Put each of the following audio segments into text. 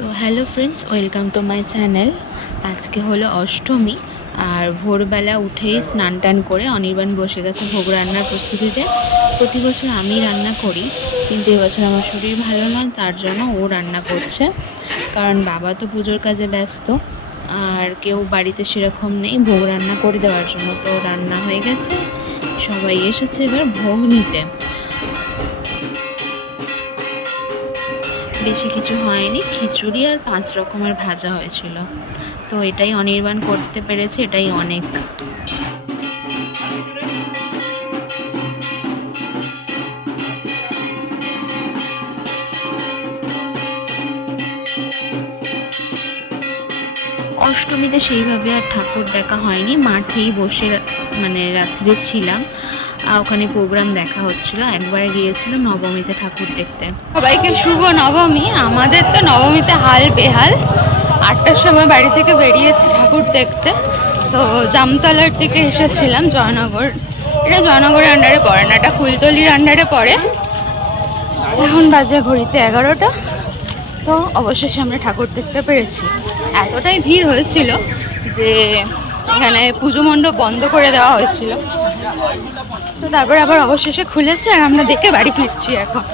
তো hello friends, welcome to my channel. আজকে হলো অষ্টমী, আর ভোরবেলা উঠেই স্নান টান করে অনির্বাণ বসে গেছে ভোগ রান্নার প্রস্তুতিতে। প্রতি বছর আমি রান্না করি, কিন্তু এবছর আমার শরীর ভালো নয়, তার জন্য ও রান্না করছে। কারণ বাবা তো পুজোর কাজে ব্যস্ত, আর কেউ বাড়িতে সেরকম নেই ভোগ রান্না করে দেওয়ার জন্য। তো রান্না হয়ে গেছে, সবাই এসেছে এবার ভোগ নিতে। বেশি কিছু হয়নি, খিচুড়ি আর 5 রকমের ভাজা হয়েছিল। তো এটাই অনির্বাণ করতে পেরেছে, এটাই অনেক। অষ্টমীতে সেইভাবে আর ঠাকুর দেখা হয়নি, মাঠেই বসে মানে রাত্রে ছিলাম। ওখানে প্রোগ্রাম দেখা হচ্ছিল। একবার গিয়েছিলাম নবমীতে ঠাকুর দেখতে। সবাইকে শুভ নবমী। আমাদের তো নবমীতে হাল বেহাল। 8টার সময় বাড়ি থেকে বেরিয়েছি ঠাকুর দেখতে। তো জামতলার থেকে এসেছিলাম জয়নগর। এটা জয়নগরের আন্ডারে পড়ে না, এটা ফুলতলির আন্ডারে পড়ে। এখন বাজে ঘড়িতে 11টা। তো অবশেষে আমরা ঠাকুর দেখতে পেরেছি। এতটাই ভিড় হয়েছিল যে এখানে পুজো মণ্ডপ বন্ধ করে দেওয়া হয়েছিল। তো তারপরে আবার অবশেষে খুলেছে, আর আমরা দেখে বাড়ি ফিরছি এখন।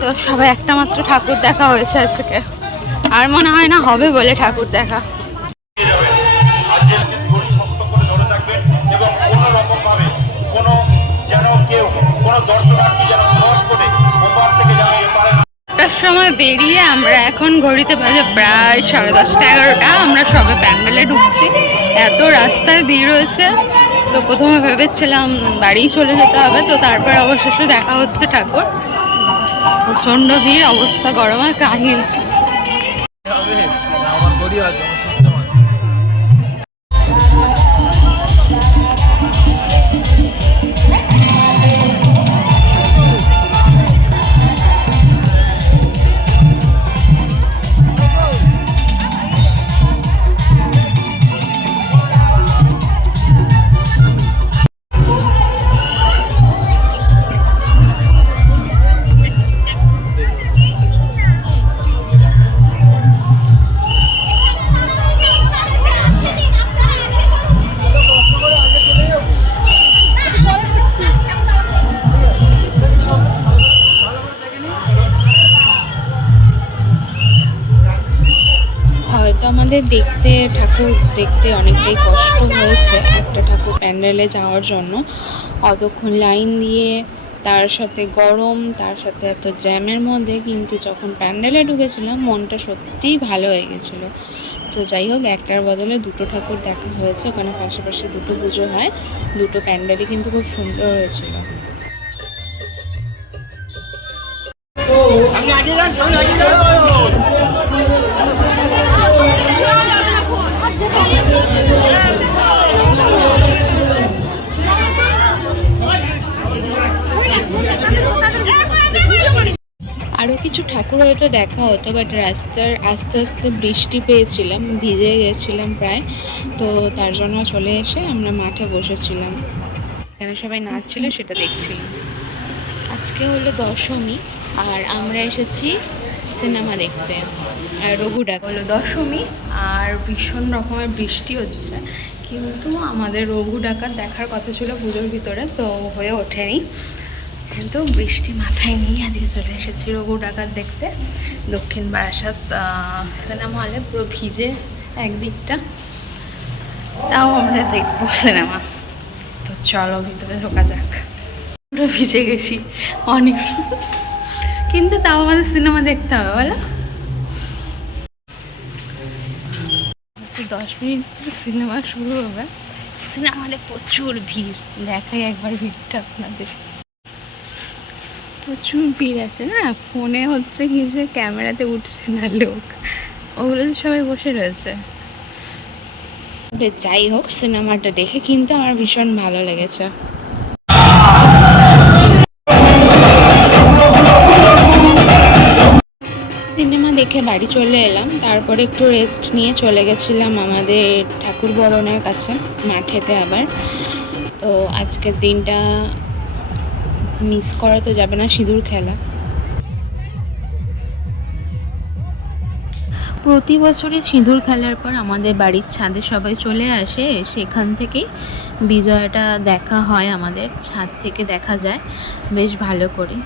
তো সবাই একটা মাত্র ঠাকুর দেখা হয়েছে আজকে, আর মনে হয় না হবে বলে ঠাকুর দেখা। সময় বেরিয়ে আমরা এখন ঘড়িতে বাজে প্রায় 10:30 11টা। আমরা সবে প্যান্ডেলে ঢুকছি, এত রাস্তায় ভিড় রয়েছে। তো প্রথমে ভেবেছিলাম বাড়ি চলে যেতে হবে, তো তারপর অবশেষে দেখা হচ্ছে ঠাকুর। প্রচণ্ড ভিড়, অবস্থা গরমে কাহিল। হয়তো আমাদের ঠাকুর দেখতে অনেকটাই কষ্ট হয়েছে একটা ঠাকুর প্যান্ডেলে যাওয়ার জন্য। অতক্ষণ লাইন দিয়ে, তার সাথে গরম, তার সাথে এত জ্যামের মধ্যে, কিন্তু যখন প্যান্ডেলে ঢুকেছিলাম মনটা সত্যিই ভালো হয়ে গেছিলো। তো যাই হোক, একটার বদলে দুটো ঠাকুর দেখা হয়েছে। ওখানে পাশাপাশি দুটো পুজো হয়, দুটো প্যান্ডেলই কিন্তু খুব সুন্দর হয়েছিল। আরও কিছু ঠাকুর হয়তো দেখা হতো, বাট রাস্তার আস্তে আস্তে বৃষ্টি পেয়েছিলাম, ভিজে গেছিলাম প্রায়। তো তার জন্য চলে এসে আমরা মাঠে বসেছিলাম, এখানে সবাই নাচছিল, সেটা দেখছিলাম। আজকে হলো দশমী, আর আমরা এসেছি সিনেমা দেখতে। আর রঘু ডাক হলো দশমী, আর ভীষণ রকমের বৃষ্টি হচ্ছে। কিন্তু আমাদের রঘু ডাকাত দেখার কথা ছিল পুজোর ভিতরে, তো হয়ে ওঠেনি। কিন্তু বৃষ্টি মাথায় নিয়ে আজকে চলে এসেছি রঘু ডাকাত দেখতে দক্ষিণ বারাসাত সিনেমা হলে। পুরো ভিজে একদিকটা, তাও আমরা দেখবো সিনেমা। তো চলো ভিতরে ঢোকা যাক। পুরো ভিজে গেছি অনেক, কিন্তু তাও আমাদের সিনেমা দেখতে হবে, বলো। 10 মিনিট সিনেমা শুরু হবে। সিনেমা হলে প্রচুর ভিড়, দেখাই একবার ভিড়টা আপনাদের। প্রচুর ভিড় আছে না, ফোনে হচ্ছে কি যে ক্যামেরাতে উঠছে না লোক, ওগুলো তো সবাই বসে রয়েছে। যাই হোক, সিনেমাটা দেখে কিন্তু আমার ভীষণ ভালো লেগেছে। সিনেমা দেখে বাড়ি চলে এলাম, তারপরে একটু রেস্ট নিয়ে চলে গেছিলাম আমাদের ঠাকুর বরণের কাছে মাঠেতে আবার। তো আজকের দিনটা মিস করা তো যাবে না, সিঁদুর খেলা। প্রতি বছরই সিঁদুর খেলার পর আমাদের বাড়ির ছাদে সবাই চলে আসে, সেখান থেকেই বিজয়াটা দেখা হয়, আমাদের ছাদ থেকে দেখা যায় বেশ ভালো করে।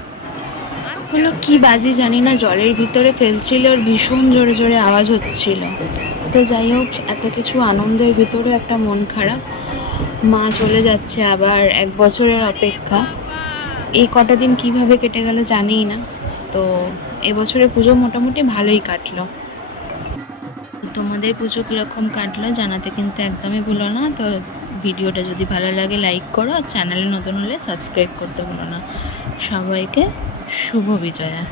হলো কি বাজে জানি না, জলের ভিতরে ফেলছিল আর ভীষণ জোরে জোরে আওয়াজ হচ্ছিল। তো যাই হোক, এত কিছু আনন্দের ভিতরে একটা মন খারাপ, মা চলে যাচ্ছে, আবার 1 বছরের অপেক্ষা। এই কটা দিন কিভাবে কেটে গেল জানিই না। তো এবছরের পুজো মোটামুটি ভালোই কাটলো। তোমাদের পুজো কীরকম কাটলো জানাতে কিন্তু একদমই ভুলো না। তো ভিডিওটা যদি ভালো লাগে লাইক করো, আর চ্যানেলে নতুন হলে সাবস্ক্রাইব করতে ভুলো না। সবাইকে শুভ বিজয়া।